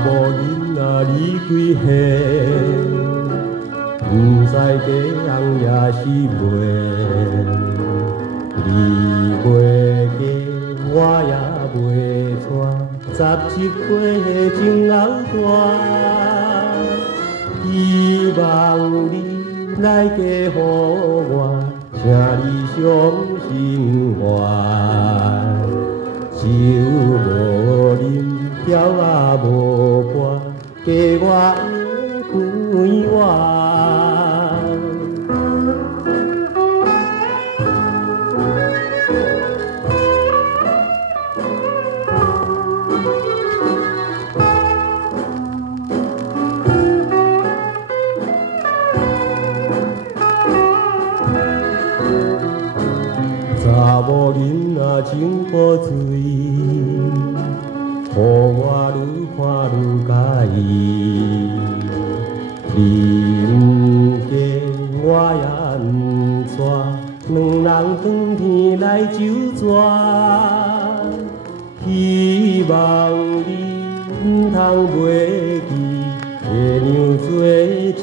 某囡仔离开岁，不知嫁人也是袂。你袂嫁，我也袂娶，17岁情后大。希望你来嫁予我，请你小心怀。酒无啉，调也无伴，嫁我会开怀。查某囡仔情破水，予我愈看愈介意。你不嫁，我也不娶，两人光天来周旋。希望你唔通袂记，下娘做情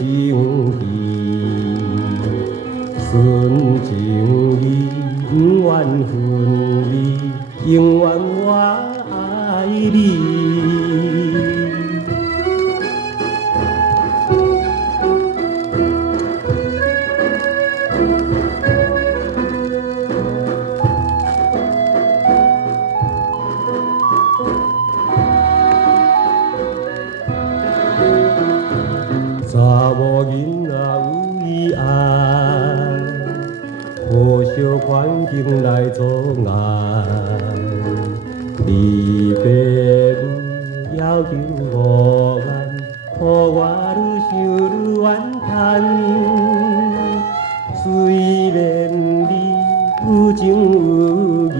义，纯情义。不愿分离，永远我爱你。查某囡仔有意爱。好小环境来阻碍，你爸母要求无限，予我愈想愈怨叹。虽然你有情有义，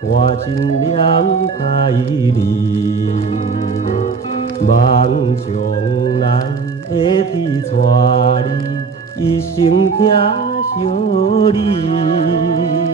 我真了解你，望将来会去带你一生听。小你。